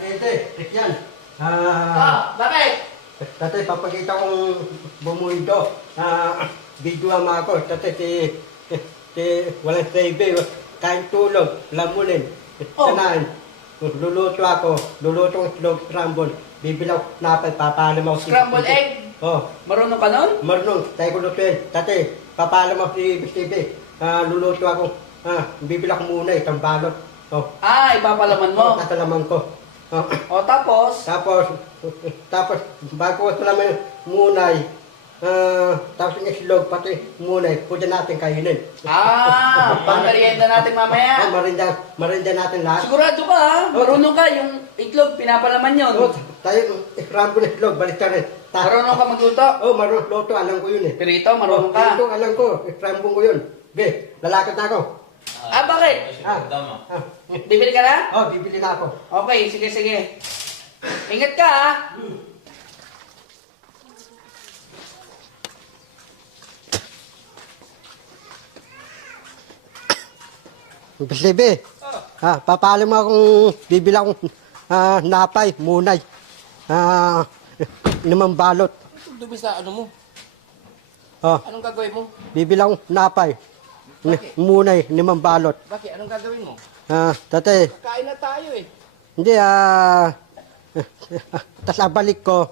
Tete, Christian. Bakit? Tatay, papakita kong bumundo. Video mo ako. Tatay, walang TV, kain tulog, lamulin, sanaan. Luluto ako, luluto ng itlog scramble. Bibilaw napay, papalam ako. Scramble egg? Oh, Marunong ka nun? marunong, tayo ko lutuin. Tatay, papalam ako si TV. Luluto ako. Bibilaw ko muna, itang balot. Oh, Ipapalaman mo. tatalaman ko. O tapos? Tapos, bago ko naman munay, tapos yung islog, pati munay, pwede natin kainin. Pangmerienda natin mamaya. Marinda natin lahat. Sigurado ka ha? Marunong ka, yung itlog, pinapalaman yun. Tayo, scramble islog, balik ka rin. Marunong ka magluto? Marunong luto, alam ko yun eh. Pirito, marunong ka? Ito, alam ko, scramble ko yun. Okay, lalakad na ako. Bakit? Bibili ka na? Bibili na ako. Okay, sige. Ingat ka ha? Bebe, papaalam mo akong bibili akong napay, munay. Limang balot. Dumi sa ano mo? Anong gagawin mo? Bibili akong napay. Munay, limang balot. Bakit? Anong gagawin mo? Tatay, Kain na tayo eh. hindi, tas abalik ko,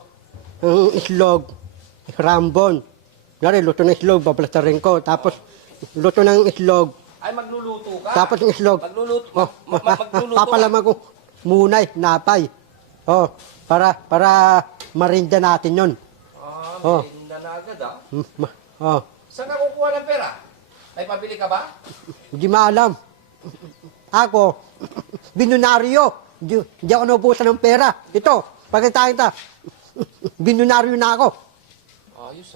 ang islog, rambon. Ngari, luto ng islog, babalatarin ko. Tapos, luto ng islog, Ay, magluluto ka? tapos yung islog, Magluluto. Magluluto papalaman ko, munay, napay. Para marinda natin yun. Merinda na agad Saan ka kukuha ng pera? May pabili ka ba? Hindi maalam. Ako, binunaryo. Hindi ako naubusan ng pera. Ito, pagkita kita, binunaryo na ako. Ayos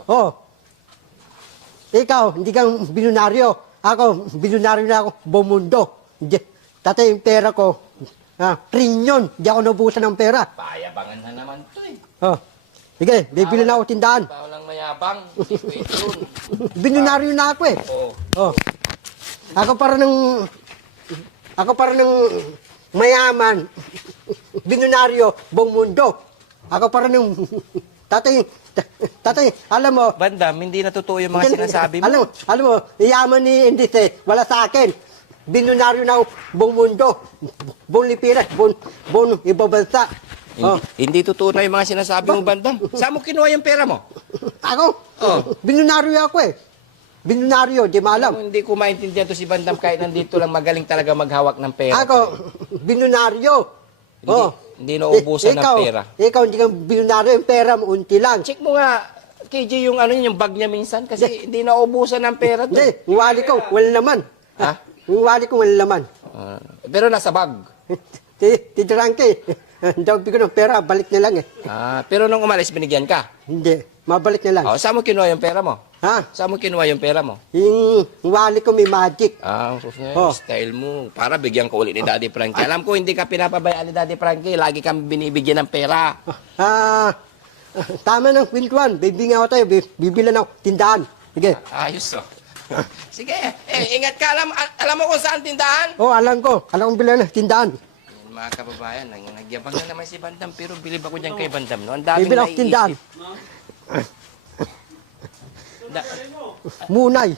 Ikaw, hindi kang binunaryo. Ako, binunaryo na ako, buong mundo. Tatay, yung pera ko, trilyon. Hindi ako naubusan ng pera. Payabangan na naman ito eh. Sige, bibili na ako tindahan. Tao lang mayabang. Hindi pwede yun. Binunaryo na ako eh. Ako para ng mayaman, binunaryo, buong mundo. Ako para ng tatay, alam mo, Bandam, hindi natotoo yung mga sinasabi mo. alam mo, yaman ni Indice, wala sa akin. Binunaryo na buong mundo, buong lipiras, buong ibabansa. Hindi totoo na yung mga sinasabi mo, Bandam. Saan mo kinuha yung pera mo? Ako, binunaryo ako eh. Binunaryo, di maalam. Hindi ko maintindihan to si Bandam kahit nandito lang magaling talaga maghawak ng pera. Ako, binunaryo. Hindi nauubusan ng pera. Ikaw, hindi kang binunaryo, yung pera mo, unti lang. Check mo nga, KJ, yung yung bag niya minsan kasi hindi nauubusan ng pera to. Hindi, yung wali ko, wala naman. Yung wali ko, wala naman. Pero nasa bag. Tidrangke, daw bigyan ng pera, balik na lang eh. Pero nung umalis, binigyan ka. Hindi, mabalik na lang. Saan mo kinuha yung pera mo? Ha? Saan mo kinuha yung pera mo? Yung wali ko may magic. Style mo. Para bigyan ko ulit ni Daddy Frankie. Alam ko hindi ka pinapabayaan ni Daddy Frankie. Lagi kang binibigyan ng pera. Tama ng pintuan, bibingin ako tayo, bibilan ako, tindahan. Sige. Ayos Sige, ingat ka. Alam mo kung saan tindahan? Alam ko, kong bilan ng tindahan. Mga kababayan, nagyabang na naman si Bandam. Pero bilib ako dyan kay Bandam. No? Ang daming Bibilan ako tindahan. Munay.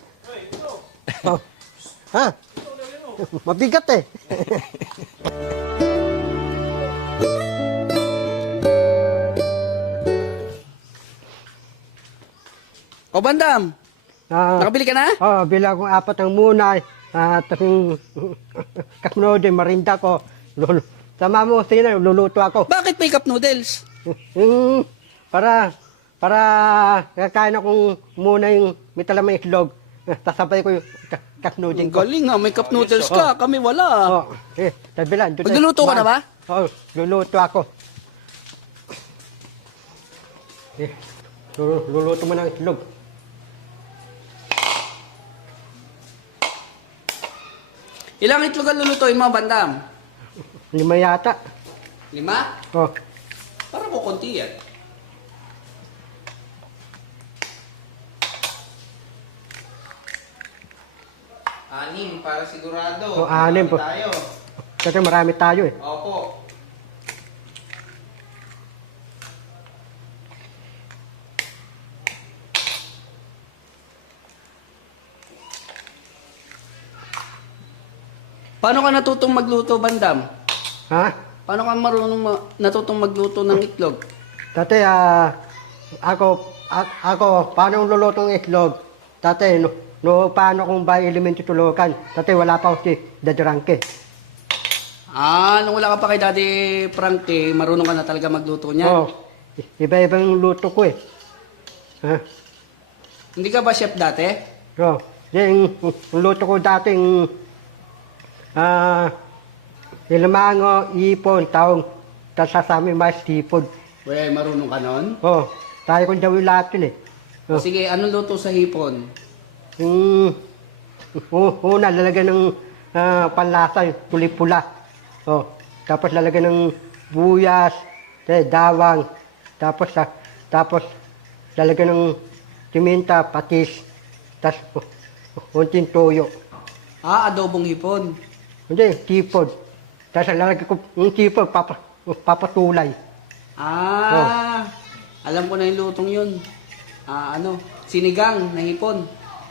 Mabigat eh. O Bandam, nakabili ka na? Bilang kong apat ng munay. Tapos yung kasunod din, marinda ko. Sama mo, sino, luluto ako. Bakit may cup noodles? Para kakain akong muna yung may talamang itlog. Sasabay ko yung kasnudin ko. Galing may cup noodles ka. Kami wala. Sabi lang. Magluluto ka na ba? Luluto ako. Luluto mo ng itlog. Ilang itlog ang lulutuin mo, Bandam? 5 yata. 5? Para mo konti yan. 6 para sigurado. O, 6 po. Tayo. Kasi marami tayo eh. Opo. Paano ka natutong magluto, Bandam? Ha? Paano ka natutong magluto ng itlog? Dati, ako, paano luluto ng itlog? Dati, paano kung ba elemento tulukan? Dati, wala pa ako si Dadrangke. Nung wala ka pa kay Daddy Frankie, marunong ka na talaga magluto niya. Oh, iba-ibang luto ko eh. Ha? Hindi ka ba chef dati? Oh, yung luto ko dating, ilmango, ipon, taong, tasasami mas tipod. Wey, marunong ka nun? Oh, tayo kong gawin lahat yun eh. Oh. Sige, anong luto sa hipon? Yung una, lalagyan ng panlasa, yung tuli-pula. Oh, tapos lalagyan ng buyas, dawang, tapos lalagyan ng siminta, patis, tapos unting toyo. Adobong hipon. Hindi, tipod. Tapos lalagyan ko yung tipod, papatulay. Alam ko na yung lutong yun. Sinigang na hipon.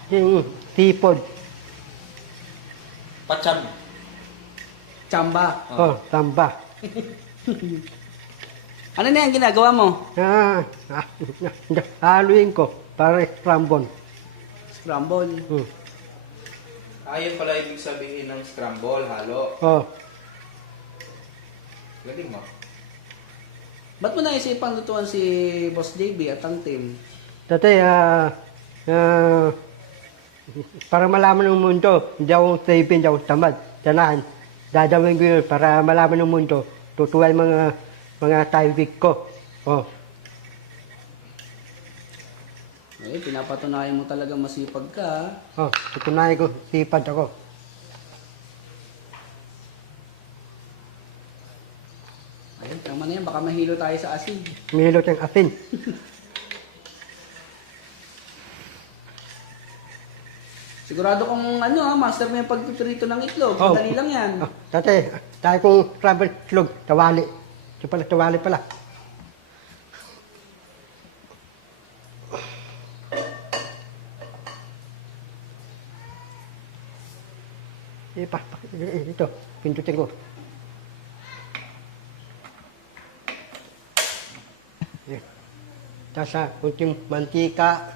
Yung tipod. Pacham. Tsamba. Oh, tamba. Ano na yung ginagawa mo? Haluin ko para scramble. Scramble. Ayun pala ibig sabihin ng scramble, halo. Oh, Galing mo. Ba't mo naisipang lutuan si Boss JB at ang team? dati, para malaman ng mundo, hindi ako saving, hindi ako tamad. Tanahan, dadawin ko yun para malaman ng mundo. Tutuwa yung mga time-week ko. Oh, Pinapatunayan mo talaga masipag ka. oh, tutunayan ko, sipad ako. Tama na yan, baka mahilo tayo sa asin. Milot yung asin. Sigurado kung master mo yung pagpiprito ng itlog. Oh. Dali lang yan. Oh, dati, tayo kong travel slug, tawali. Ito pala, tawali pala. Ito, pindutin ko. Tapos kunting mantika.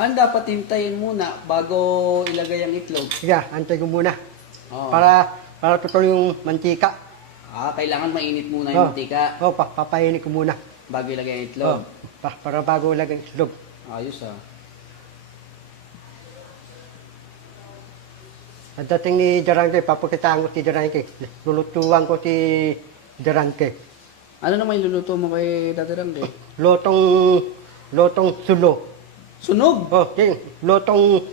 Ang dapat hintayin muna bago ilagay ang itlog? Sige, antay ko muna. Oo. Para tutuloy yung mantika. Kailangan mainit muna yung mantika Oh, papainit ko muna. bago ilagay ang Oh, itlog. para bago lagay islog. Ayos At dating ni Jarangke, papakitaan ko si Jarangke. Lulutuan ko si Jarangke. Ano naman yung luluto mo kay Dati Rangge? Lotong sulo. Sunog! Oh, yung lotong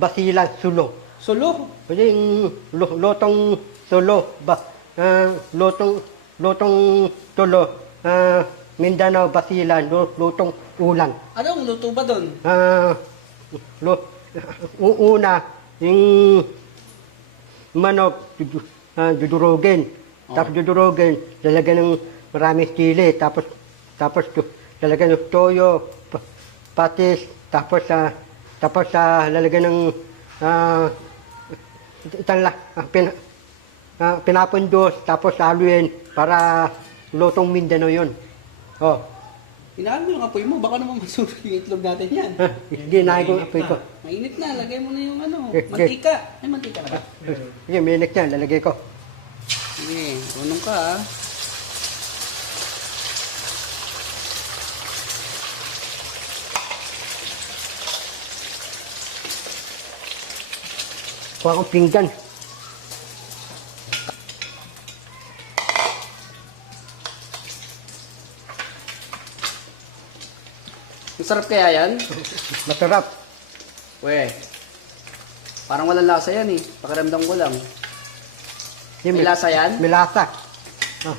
basilan sulo. Sulo! Kasi yung lotong sulo, lotong sulo, Mindanao basilan, lotong ulang. Anong luto ba doon? Una, yung manok, dudurogin. Tapos dudurogin, lalagyan ng maraming sili. Tapos lalagyan ng toyo, patis. Tapos lalagyan ng pinapundos. Tapos haluin para lutong Mindanao yun. Oh. Inaano yung apoy mo, baka naman masunog yung itlog natin yan. Ginahin ko apoy ko. Mainit na, lagay mo na yung Okay. mantika. May mantika na ba? Sige, minik yan, lalagay ko. Sige, unong ka Kuha akong pinggan. Masarap kaya yan? Masarap. We, parang walang lasa yan eh. Pakiramdam ko lang. Yung May lasa yan? May lasa. Ah.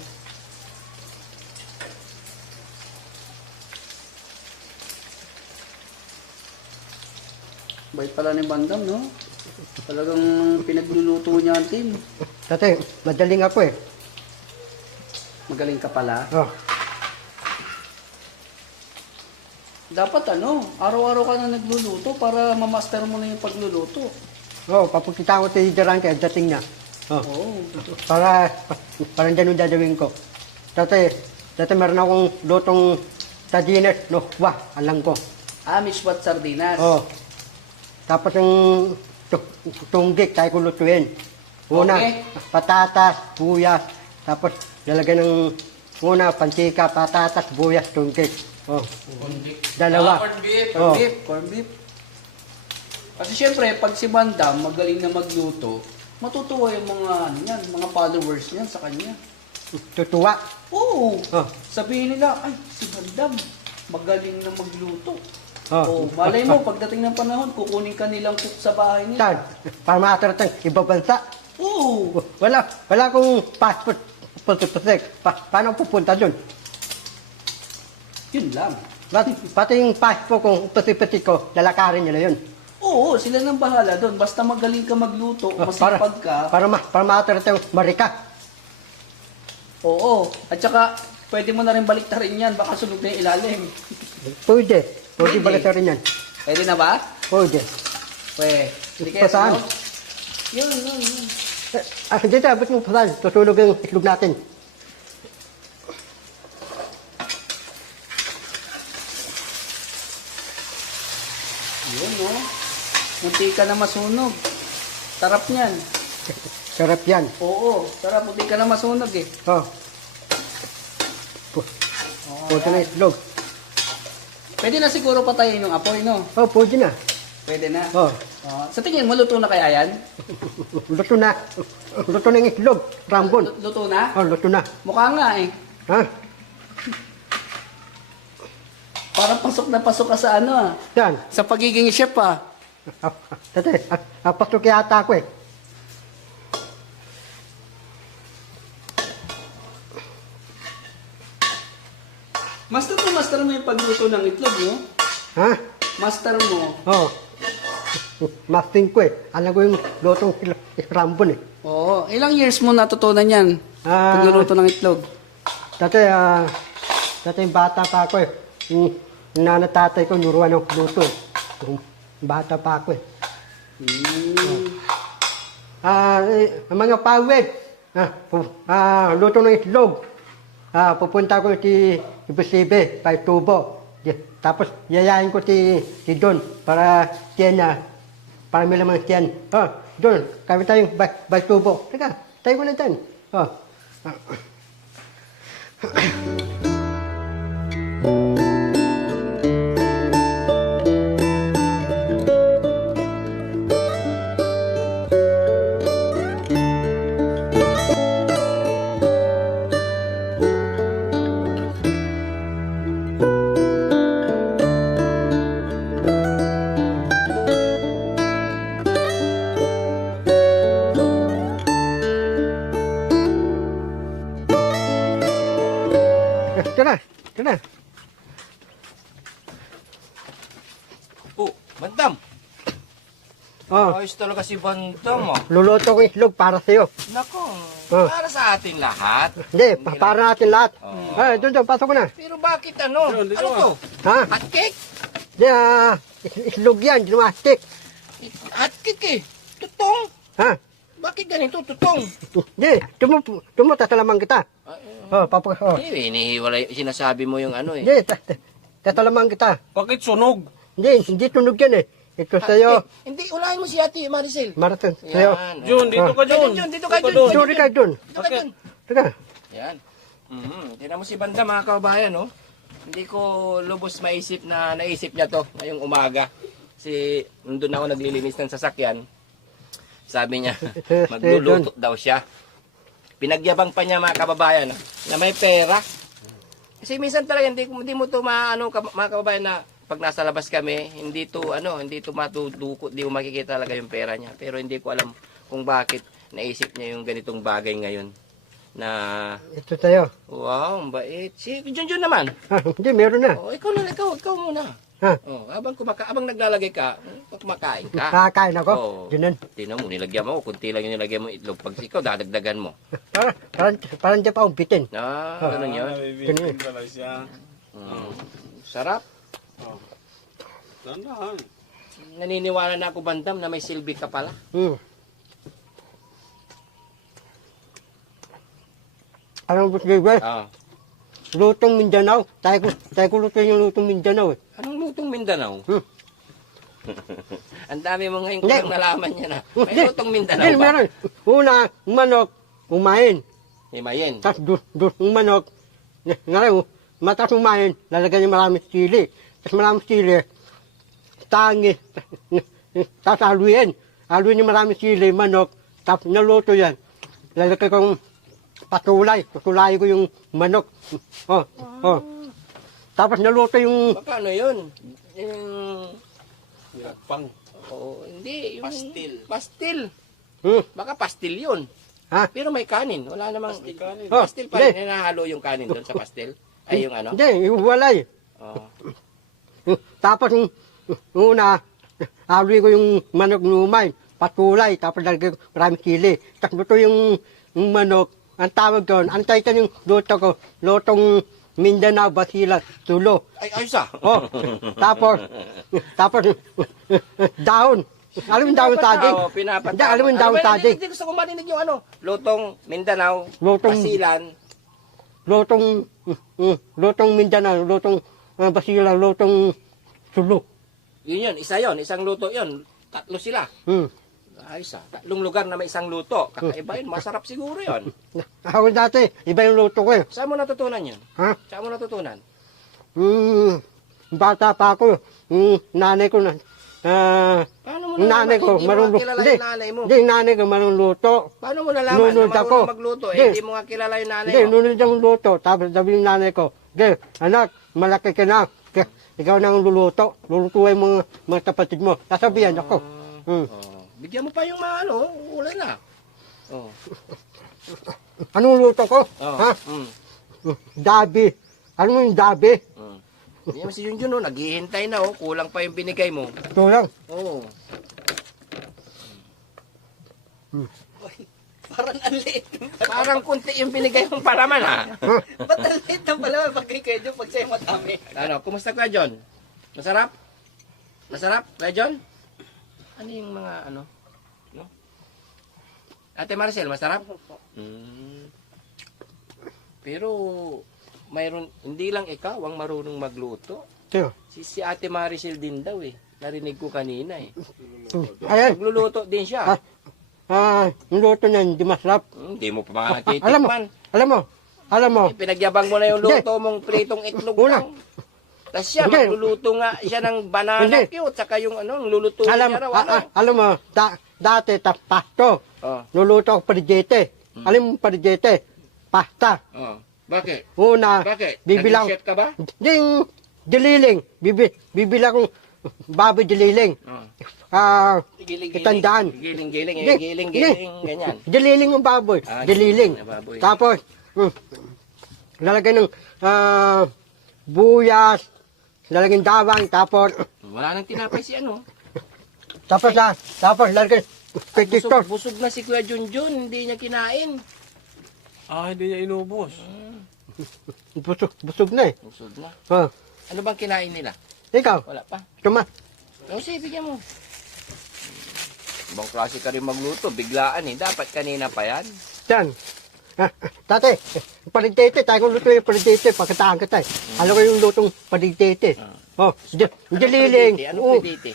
Bait pala ni Bandam, no? Talagang pinagluluto niya ang team. Dati, madaling ako eh. Magaling ka pala. Oh, Dapat araw-araw ka na nagluluto para mamaster mo na yung pagluluto. papagkita ko si Durante, dating niya. Oh, Oo. parang ganun dadawin ko. Dati meron akong lutong sardines, no, wah, alam ko. Mishwat sardinas. Oh, tapos yung tunggik, tayo ko lutuin. Una, Okay. patatas, buyas, tapos lalagyan ng pansika, patatas, buyas, tunggik. Oh, dalawa. Corned beef. Oh. Corn beef. Kasi syempre, pag si Bandam magaling na magluto, matutuwa yung mga followers niyan sa kanya. Tutuwa. Oo. Oh. Sabihin nila, ay, si Bandam, magaling na magluto. Oh. Malay mo, pagdating ng panahon, kukunin ka nilang cook sa bahay nila. Saan? Para makatarating ibang bansa. Oo. Wala akong passport. Paano pupunta dun? Yun lang. Pati yung passport kong pati ko, lalakarin nila yun. Oo, sila nang bahala doon. Basta magaling ka magluto, Oh, masipag ka. Para makatarating Marika. Oo. At saka, pwede mo na rin baliktarin yan. Baka sunog na yung ilalim. Pwede Pwede. balik rin yan. Pwede na ba? Pwede. Hindi kaya Saan? sunog? Yun. Dito, abot mo pasan. Tusunog yung itlog natin. Yun, no? Munti ka na masunog. Sarap niyan. Sarap yan. Oo, sarap. Munti ka na masunog eh. Oh. Pwede na itlog. Pwede na siguro patayin yung apoy, no? Oh, pwede na. Pwede na. Oh. Sa tingin mo, luto na kaya yan? Luto na. Luto na yung itlog. Rambon. Luto na? Oh, luto na. Mukha nga eh. Ha? Parang pasok na pasok ka sa Yan. sa pagiging chef Dati, pasok yata ako eh. Master mo yung pagluto ng itlog, no? Ha? Master mo. Oh. Masting ko eh. Alam ko yung lutong rambon eh. Oo. Ilang years mo natutunan yan? Ah. Pagluluto ng itlog? Dati bata pa ako eh. Yung nanay-tatay ko nuruan ng luto eh. Yung bata pa ako eh. Ang mga pawid. Luto ng itlog. Pupunta ko si Ibisibe, kay Tubo. Tapos yayain ko si Don para tiyan niya. Para may lamang tiyan. Don, kami tayong by Tubo. Teka, tayo ko na dyan. Tara. Oh, Bandam. Oh, Ayos talaga si Bandam, ah. luluto ko yung itlog para sa'yo. Nako, Oh. para sa ating lahat. Hindi, para natin lahat. Oh. Doon, pasok ko na. Pero bakit ano? Ano to? Ha? Hotcake? Hindi, itlog yan, gymnastic. Hotcake eh. Tutong. Ha? Bakit ganito, tutong? Hindi, tatalaman kita. Hinihiwalay, sinasabi mo yung ano eh. Hindi, tatalaman kita. Bakit sunog? Hindi tunog yan eh. Ito sa'yo, Hindi, ulahin mo si Ate Maricel. Marathon, sa'yo. Yan. Jun, dito ka, Jun. Dito ka, Jun. Sorry ka doon. Dito ka, Jun. Teka, Yan. Tingnan mo si Bandam, mga kababayan, no? Hindi ko lubos naisip niya to ngayong umaga. Kasi nandun ako naglilinis ng sasakyan. Sabi niya, magluluto daw siya. Pinagyabang pa niya, mga kababayan, na may pera. Kasi minsan talaga hindi mo to mga kababayan, na pag nasa labas kami, hindi to matudukot, hindi mo makikita talaga yung pera niya. Pero hindi ko alam kung bakit naisip niya yung ganitong bagay ngayon. Na, ito sa'yo. wow, ang bait. Si Junjun naman. Hindi, meron na. Oh, ikaw muna. Ha? Oh, habang naglalagay ka, kumakain ka. Kakain ako. Oo. Ganun. Tingnan mo, nilagyan mo, kunti lang yung nilagyan mo itlog. Pag ikaw, dadagdagan mo. Parang di pa umpitin. Ganun yun. Nabibitin pala siya. Sarap. Tandaan. Naniniwala na ako, Bandam, na may silbi ka pala. Hmm. Anong gusto ba? Ah. Lutong Mindanao. Tayo ko luto yung lutong Mindanao eh. Anong lutong Mindanao? Hmm. Ang dami mo ngayon Hindi. kung nalaman niya na. May Hindi. lutong Mindanao Hindi, ba? meron. Una, manok, umain. Himayin. Tapos yung manok, ngayon, matas umain, lalagyan niya maraming sili. Tapos maraming sili, tangi. Tapos aluin. Aluin niya maraming sili, manok. Tapos naluto yan. Lalagyan kong patulay. Patulay ko yung manok. Oh. Tapos naluto yung... Baka ano yun? Yung... Pang. Oo, hindi. Yung Pastil. Pastil. Hmm. Baka pastil yun. Ha? Pero may kanin. Wala namang... Pastil kanin. Oh, Pastil pa rin. hindi. Hinahalo yung kanin doon sa pastil. Ay, yung ano? Hindi, yung walay. Oh. Tapos yung una, aluin ko yung manok numay, patulay, tapos lalagyan ko maraming sili. Tapos luto yung manok, ang tawag doon, ang title yung luto ko, lutong Mindanao, Basilan, Tulo. Ay, ayos ah. Oh, tapos dahon. Alam mo yung dahon saging? Pinapatawa. Hindi, alam mo yung dahon saging? Hindi gusto ko marinig yung ano. Lutong Mindanao, Lutong- Basilan. Lutong Mindanao, lutong Basilan, lutong Tulo. Yun. Isang luto yun. Tatlo sila. Hmm. Ayos ah. Tatlong lugar na may isang luto. Kakaiba yun. Masarap siguro yun. Ako dati, iba yung luto ko eh. Saan mo natutunan yun? Ha? Saan mo natutunan? Bata pa ako, nanay ko na, Paano mo yung nanay ko, hindi mo marunong, nga kilala yung nanay mo? hindi, yung nanay ko marunong luto. Paano mo nalaman Nunod na ako. marunong magluto? Hindi. Hindi mo nga kilala yung nanay Hindi, mo. nunod ang luto. Tapos sabi yung nanay ko, anak, malaki ka na. Ikaw na ang luluto. Lulutuin mo mga kapatid mo. Sasabihan ako. Hmm. Bigyan mo pa yung mga ano, ulay na. Oh. Anong luto ko? Oh. Ha? Mm. Dabi. Ano mo yung dabi? Mm. Yan si Junjun, oh, naghihintay na, oh. Kulang pa yung binigay mo. Ito lang. Oo. Parang ang liit. Parang kunti yung binigay mong paraman, ha? Ba't ang liit na pala pag kay Kuya John pag sa'yo madami? Ano, kumusta Kuya John? Masarap? Masarap, Kuya John? Ano yung mga ano? No? Ate Marcel, masarap? Pero, mayroon, hindi lang ikaw ang marunong magluto. Ito. Si Ate Maricel din daw eh. Narinig ko kanina eh. Ayan. Nagluluto din siya. Yung luto niya hindi masarap. Hindi mo pa Alam mo, makatitikman. alam mo. Pinagyabang mo na yung Hindi. luto mong pritong itlog Una. lang. Tapos siya, Hindi. magluluto nga siya ng banana Hindi. cute, saka yung ano, luluto Alam, niya raw, ano. alam mo, dati pasto. Oh, Luluto ako parijete. Alam mo parijete? Pasta. oh. Bakit? Una, Bakit? bibilang. Nag-chef ka ba? Ding, dililing. Bibilang kong baboy dililing. Oh. Kitandaan. Giling-giling, Hindi, giling-giling, ganyan. Dililing ng baboy. Ah, Dililing. na baboy. Tapos, lalagyan ng buyas, lalagyan dawang, tapos, Wala nang tinapay si ano. tapos lalagyan petitos. Busog na si Kuya Junjun, hindi niya kinain. Hindi niya inubos. Busog na eh. Busog na. Oh. Ano bang kinain nila? Ikaw, Wala pa. tuma. O sige, bigyan mo. Ibang klase ka rin magluto, biglaan eh. Dapat kanina pa yan. Yan. Tate, paligtete, tayo kong luto yung paligtete, pagkataan ka tayo. Alam ko yung lutong paligtete. Oh, dililing. Anong predate?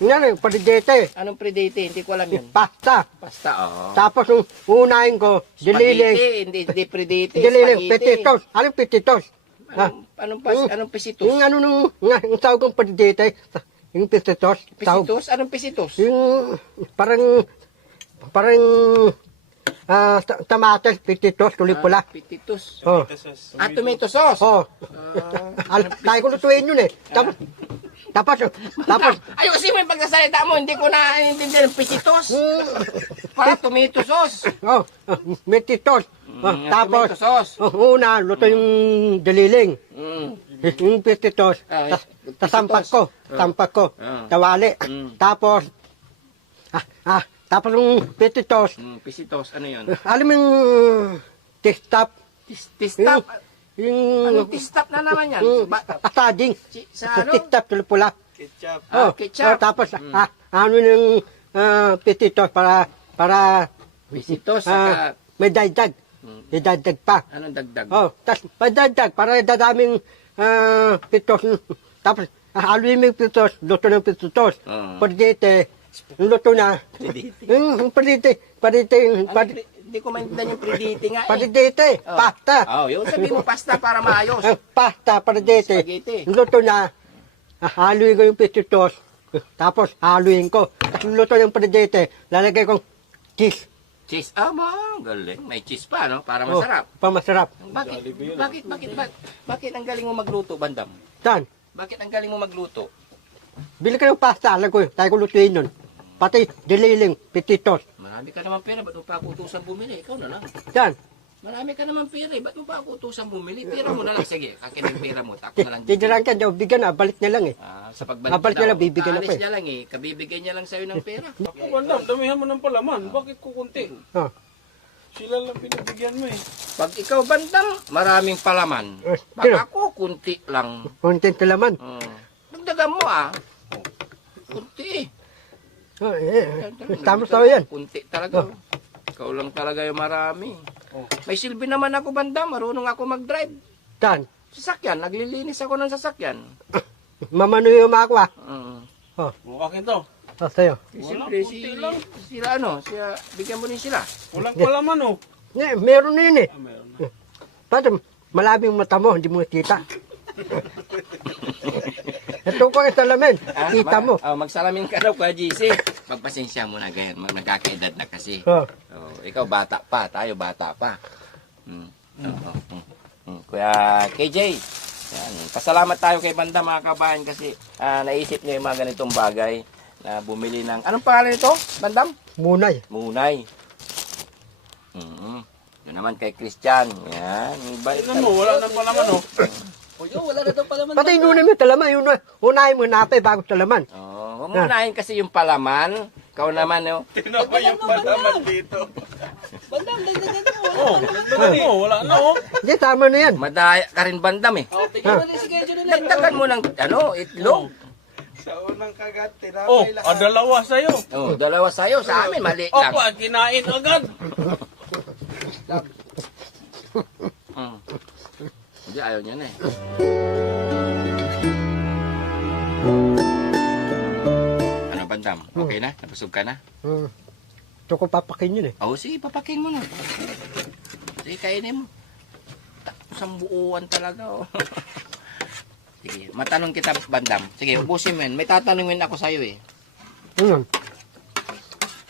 Yan, paligtete. Anong predate? Hindi ko alam yun. Pasta. Pasta, oo. Tapos yung unahin ko, dililing. Spaghetti, hindi predate. Dililing, spaghetti. petitos. Anong petitos? Anong pesitos? Yung ano nung, yung tawag kong paligtete, yung petitos. Tawag. Pesitos? Anong pesitos? Yung parang tamates, petitos, tuloy pula. Petitos. Oh. Tomato sauce. Oh. Tayo ko lutuin yun eh. Tapos, Ay, kasi may pagkasalita mo, hindi ko naiintindihan ng pesitos. Para tomato sauce. petitos. Tapos, Tomato sauce. una, luto yung daliling. Yung petitos. Tasampak ko. Sampak ko. Ah. Tawali. Mm. Tapos, tapos yung petitos. Pisitos, ano yun? Alam mo yung tistap. Tistap. Yung Anong tistap na naman yan? asading. Sa ano? Tistap, pula. Ketchup. Ketchup. Tapos, ano yung petitos para Pisitos, saka... may dagdag. May dagdag pa. Anong dagdag? Tapos may dagdag para dadaming pitos. Tapos, haluin mo yung pitos, luto ng pitos. Pardite, luto na. Pardite. Hindi ko maintindihan yung predite nga eh. Pardite, pasta. Yung sabi mo pasta para maayos. Pasta, pardite. Spaghetti. Luto na. Haluin ko yung pitos. Tapos, haluin ko. Tapos, luto ng pardite. Lalagay kong cheese. Cheese. Galing. May cheese pa, no? Para masarap. Pamasarap. Bakit ang galing mo magluto, Bandam? Saan? Bakit ang galing mo magluto? Bili ka ng pasta, alam ko, tayo ko lutuin nun. Pati dililing, petitos. Marami ka naman pera, ba't mo pa ako utusan bumili? Ikaw na lang. Yan. Marami ka naman pera, ba't mo pa ako utusan bumili? Pera mo na lang. Sige, akin ang pera mo. Tako na lang. Tidirang ka, daw, bigyan na, balik na lang eh. Sa pagbalik Balik niya lang, bibigyan ako Aalis eh. niya lang eh. Kabibigay niya lang sa'yo ng pera. Ako, Bandam, damihan mo ng palaman. Bakit kukunti? Oh. Sila lang binibigyan mo eh. Pag ikaw, Bandam, maraming palaman. Pag Sino? ako, kunti lang. Content ka laman. Dagdagan mo Kunti Oh, tama sa yan. Kunti talaga. Ikaw lang talaga yung marami. May silbi naman ako, Bandam. Marunong ako mag-drive. Saan? Sasakyan, naglilinis ako ng sasakyan. Mamano yung ako ah. O, akin to. Sa'yo. Siyempre, kunti lang. sila bigyan mo rin sila. Walang palaman oh. Meron na yun eh. Meron na. Paano, malabing mata mo, hindi mo kita. Ito ko ang salamin, kita mo. Magsalamin ka daw, Kuya GC. Pagpasensya mo na ganyan, nagkakaedad na kasi. Oh. Ikaw bata pa, tayo bata pa. Kuya KJ, yan. Pasalamat tayo kay Banda mga kabayan kasi naisip niya yung mga ganitong bagay na bumili ng... Anong pangalan nito, Bandam? Munay. Munay. Yun naman kay Christian. Yan. Tignan mo, wala nang palaman oh. Wala na daw pala man. Pati inunin mo yung talaman, yun unahin mo napay bago talaman. Umunahin kasi yung palaman. Ikaw naman, Tignan mo yung palaman dito. Bandam, dagdagan mo. Tignan mo, wala na oh. Hindi, tama na yan. Madaya ka rin, Bandam eh. Tignan mo na si Kedyo nila. Dagdagan mo ng itlog. Sa unang kagat, Oh, tinapay lahat. dalawa sa'yo. Dalawa sa'yo. Sa amin, maliit lang. Opa, kinain agad. Hindi, ayaw niya na eh. Ano, Bandam? Okay na? Napusog ka na? Ito ko papakin yun eh. Sige, papakin mo na. Sige, kainin mo. Isang buuan talaga, Sige, matanong kita, Bandam. Sige, ubusin mo yan. May tatanungin ako sa'yo eh. Ano?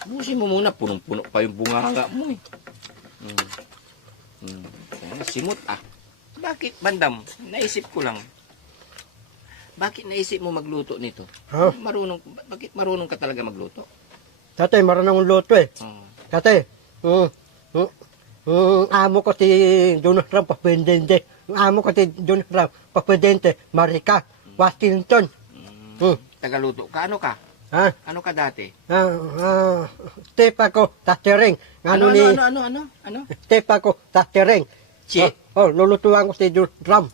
Ubusin mo muna. Punong-puno pa yung bunganga mo eh. Simot Bakit, Bandam? Naisip ko lang. Bakit naisip mo magluto nito? Ha? Bakit marunong ka talaga magluto? Tatay, marunong luto eh. Tatay, amo ko si Donald Trump, presidente. Amo ko si Donald Trump, presidente. Marika, Washington. Tagaluto ka? Ano ka? Ha? Ano ka dati? Step ako sa tereng. Ano? Step ako sa tereng. Shit? Lulutuan ko si Donald Trump.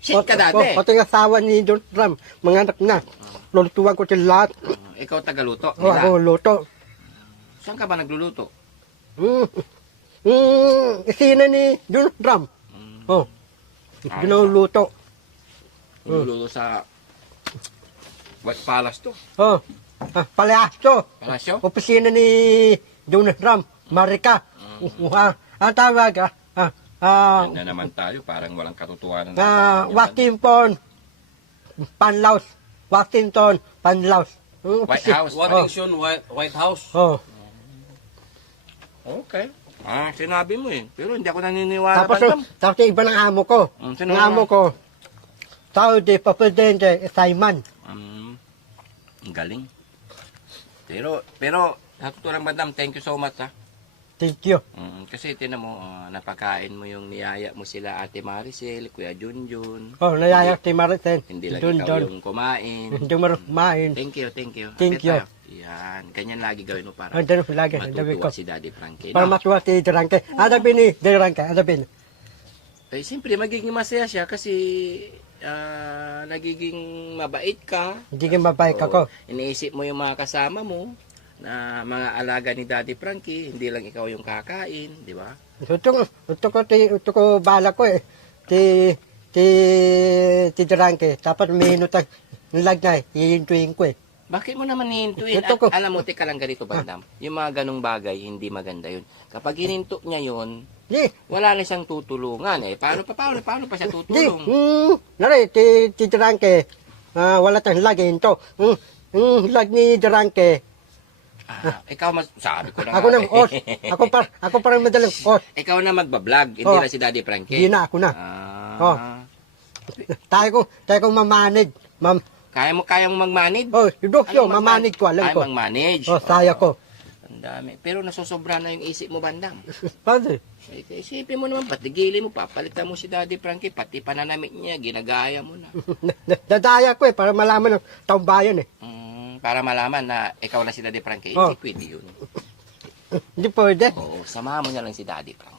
Shit ka dati? Pati ang asawa ni Donald Trump, mga anak na. Lulutuan ko sila lahat. Ikaw tagaluto? Ako luto. Saan ka ba nagluluto? Isina ni Donald Trump. Ginuluto. Nagluluto sa White Palace to? Palasyo. Palasyo? Opisina ni Donald Trump, Marika. Ang tawag, Yan na naman tayo, parang walang katotohanan. Washington, Panlaos. Washington, Panlaos. White House? Washington, White House. Okay. Sinabi mo eh. Pero hindi ako naniniwala. Tapos yung iba ng amo ko. Sino Ang amo ko, Saudi, Presidente, Simon. Ang galing. Pero, sa totoo lang, Madam, thank you so much, ha. Thank you. Kasi tinan mo, napakain mo yung niyaya mo sila Ate Maricel, Kuya Junjun. Oh, nayayak si Mariten. Hindi lang Dun, ikaw dun. yung kumain. Hindi mo main. Thank you, thank you. Thank Apit you. tayo. Yan, ganyan lagi gawin mo para Andun lagi. Sabi ko. matutuwa si Daddy Frankie. Para No? matuwa si Durante. Adapin ni Durante. Adapin. Eh, siyempre, magiging masaya siya kasi nagiging mabait ka. Hindi ka mabait ako. Iniisip mo yung mga kasama mo na mga alaga ni Daddy Frankie, hindi lang ikaw yung kakain, di ba? Ito ko bala ko eh. Ti Durante. Tapos may hinutang. Nilag na eh. Hihintuin ko eh. Bakit mo naman hihintuin? Ito ko. Alam mo, teka lang ganito, Bandam. Yung mga ganong bagay, hindi maganda yun. Kapag hininto niya yun, Di. wala na siyang tutulungan eh. Paano pa siya Di. tutulong? Nari, ti Durante. Wala tayong lagi ito. Lag ni Durante. Ikaw sabi ko na Ako nga na, eh. ako parang madalang, Ikaw na magbablog, hindi Oh. na si Daddy Frankie. Hindi na, ako na. Oh. Tayo ko mamanage. Kaya mo mag-manage? Mamanage ko, alam ko. Kaya mag-manage. Saya ko. Ang dami. Pero nasosobra na yung isip mo, Bandam. Pwede. Isipin mo naman, patigilin mo, papalitan mo si Daddy Frankie, pati pananamit niya, ginagaya mo na. Dadaya ko eh, para malaman ng taong bayan eh. Para malaman na ikaw na si Daddy Frankie, Oh. hindi pwede yun. Hindi pwede. Oo, samahan mo na lang si Daddy Frankie.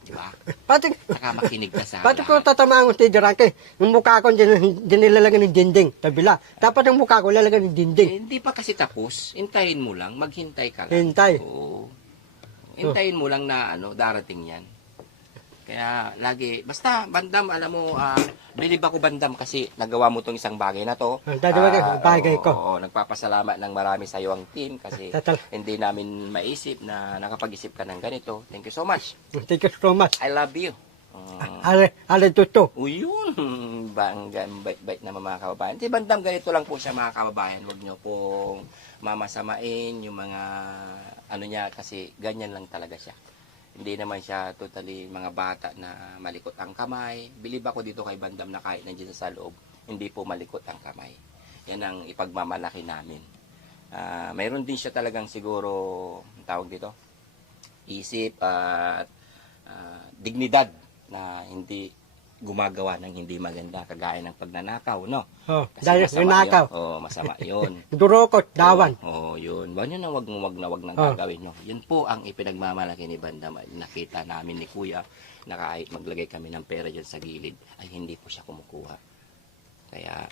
Di ba? Pati, Saka makinig ka sa pati ko lahat. tatamaan ko si Durante. Yung mukha ko dinilalagyan ng dinding. Tabila. Dapat yung mukha ko lalagyan ng dinding. Hindi pa kasi tapos, hintayin mo lang, maghintay ka lang. Hintay. Oo. Hintayin mo lang na darating yan. Kaya lagi, basta Bandam, alam mo, bilib ako Bandam kasi nagawa mo tong isang bagay na to. Bagay ko. Oo, nagpapasalamat ng marami sa iyo ang team kasi Tatal. hindi namin maisip na nakapag-isip ka ng ganito. Thank you so much. Thank you so much. I love you. Ale tuto. Uyun, bait na mga kababayan. Di Bandam, ganito lang po siya mga kababayan. Huwag nyo pong mamasamain yung mga niya kasi ganyan lang talaga siya. Hindi naman siya totally mga bata na malikot ang kamay. Bilib ako dito kay Bandam na kahit nandiyan sa loob, hindi po malikot ang kamay. Yan ang ipagmamalaki namin. Mayroon din siya talagang siguro, ang tawag dito, isip at dignidad na hindi gumagawa ng hindi maganda kagaya ng pagnanakaw, no? Oh, Kasi dahil masama nakaw. yun. Oo, masama yun. Durokot, dawan. Oo, yun. Yun ang wag nang Oh. gagawin nyo. Yun po ang ipinagmamalaki ni Bandam. Nakita namin ni Kuya na kahit maglagay kami ng pera dyan sa gilid, ay hindi po siya kumukuha. Kaya,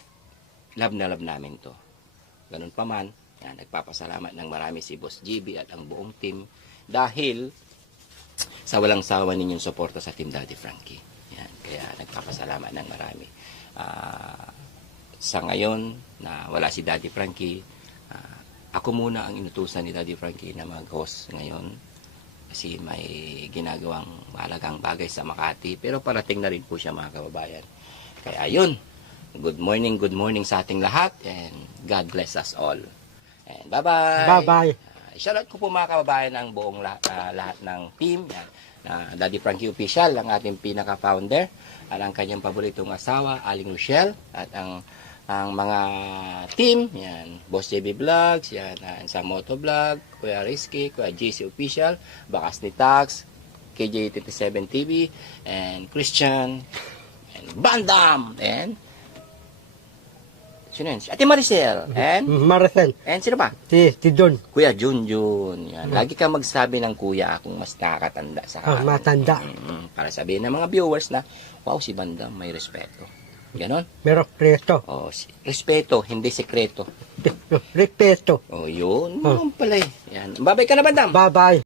love na love namin to. Ganun pa man, yan, nagpapasalamat ng marami si Boss GB at ang buong team dahil sa walang sawa ninyong suporta sa Team Daddy Frankie. Yan, kaya nagpapasalamat ng marami. Sa ngayon na wala si Daddy Frankie, ako muna ang inutusan ni Daddy Frankie na mag-host ngayon kasi may ginagawang mahalagang bagay sa Makati pero parating na rin po siya mga kababayan. Kaya yun, good morning sa ating lahat and God bless us all. And bye-bye! Bye-bye. Shoutout ko po mga kababayan ang buong lahat ng team. Yan. Daddy Frankie Official, ang ating pinaka-founder, at ang kanyang paboritong asawa, Aling Rochelle, at ang mga team, yan, Boss JB Vlogs, yan, sa Moto Vlog, Kuya Rizky, Kuya JC Official, Bakas ni Tax, KJ87 TV, and Christian, and Bandam, and sino yun? Ate Maricel, and Maricel. sino pa? Si Don. Kuya Junjun. Yan. Lagi kang magsabi ng kuya akong mas nakakatanda sa Matanda. para sabihin ng mga viewers na, wow, si Bandam may respeto. Ganon? Meron presto. Oh, respeto, hindi sekreto. Respeto. Oh, yun. Yun pala eh. Yan. Babay ka na, Bandam. Bye-bye.